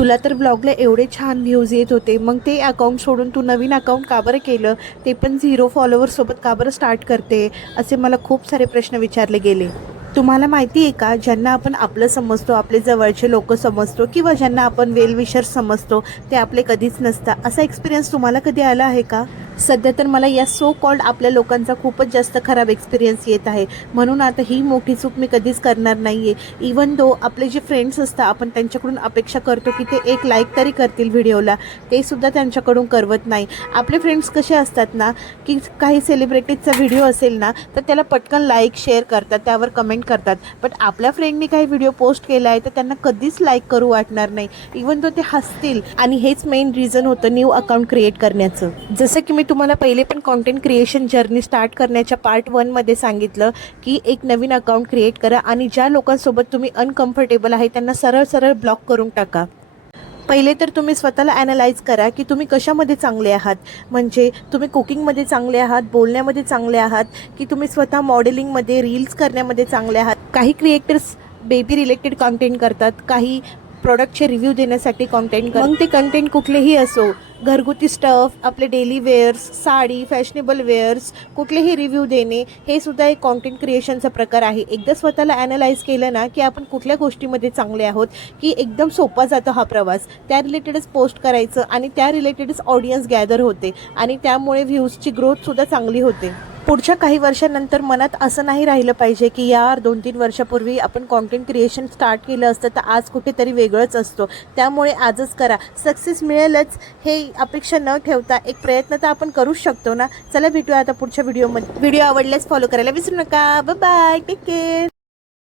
तुला तर ब्लॉगला एवढे छान व्ह्यूज येत होते, मग ते अकाउंट सोडून तू नवीन अकाउंट का बरं केलं, ते पण 0 फॉलोअर्ससोबत का बरं स्टार्ट करते, असे मला खूप सारे प्रश्न विचारले गेले. तुम्हाला माहिती आहे का, ज्यांना आपण आपलं समजतो, आपले जवळचे लोक समजतो किंवा ज्यांना आपण वेल विशर समजतो, ते आपले कधीच नसतात. असा एक्सपिरियन्स तुम्हाला कधी आला आहे का? सध्या तर मला या सो कॉल्ड आपल्या लोकांचा खूपच जास्त खराब एक्सपिरियन्स येत आहे. म्हणून आता ही मोठी चूक मी कधीच करणार नाही आहे. इवन दो आपले जे फ्रेंड्स असतात, आपण त्यांच्याकडून अपेक्षा करतो की ते एक लाईक तरी करतील व्हिडिओला, ते सुद्धा त्यांच्याकडून करवत नाही. आपले फ्रेंड्स कसे असतात ना, की काही सेलिब्रिटीजचा व्हिडिओ असेल ना, तर त्याला पटकन लाईक शेअर करतात, त्यावर कमेंट करतात. बट आपल्या फ्रेंडनी काही व्हिडिओ पोस्ट केला आहे तर त्यांना कधीच लाईक करू वाटणार नाही, इवन दो ते हसतील. आणि हेच मेन रिझन होतं न्यू अकाउंट क्रिएट करण्याचं. जसं की मी तुम्हाला पहिले पण कॉन्टेंट क्रिएशन जर्नी स्टार्ट करण्याच्या पार्ट 1 मध्ये सांगितलं की एक नवीन अकाउंट क्रिएट करा आणि ज्या लोकांसोबत तुम्ही अनकम्फर्टेबल आहे त्यांना सरळ सरळ ब्लॉक करून टाका. पहिले तर तुम्ही स्वतःला ॲनालाइज करा की तुम्ही कशामध्ये चांगले आहात. म्हणजे तुम्ही कुकिंगमध्ये चांगले आहात, बोलण्यामध्ये चांगले आहात, की तुम्ही स्वतः मॉडेलिंगमध्ये, रील्स करण्यामध्ये चांगले आहात. काही क्रिएटर्स बेबी रिलेटेड कॉन्टेंट करतात, काही प्रोडक्टचे रिव्ह्यू देण्यासाठी कॉन्टेंट करतात. मग ते कंटेंट कुठलेही असो, घरगुती स्टफ, आपले daily wears, sari, fashionable wears, कुठलेही रिव्ह्यू देणे, हे सुद्धा एक कॉन्टेंट क्रिएशनचा प्रकार आहे. एकदा स्वतःला ॲनालाइज केलं ना की आपण कुठल्या गोष्टीमध्ये चांगले आहोत, की एकदम सोपा जातो हा प्रवास. त्या रिलेटेडच पोस्ट करायचं आणि त्या रिलेटेडच ऑडियन्स गॅदर होते आणि त्यामुळे व्ह्यूजची ग्रोथसुद्धा चांगली होते. पुढच्या काही वर्षानंतर मनात असं नाही राहिलं पाहिजे की यार 2-3 वर्षापूर्वी आपण कॉन्टेंट क्रिएशन स्टार्ट केलं असतं तर आज कुठेतरी वेगळंच असतो. त्यामुळे आजच करा, सक्सेस मिळेलच हे अपेक्षा न ठेवता एक प्रयत्न तर आपण करूच शकतो ना. चला भेटूया आता पुढच्या व्हिडिओमध्ये. व्हिडिओ आवडल्यास फॉलो करायला विसरू नका. Bye bye, take care.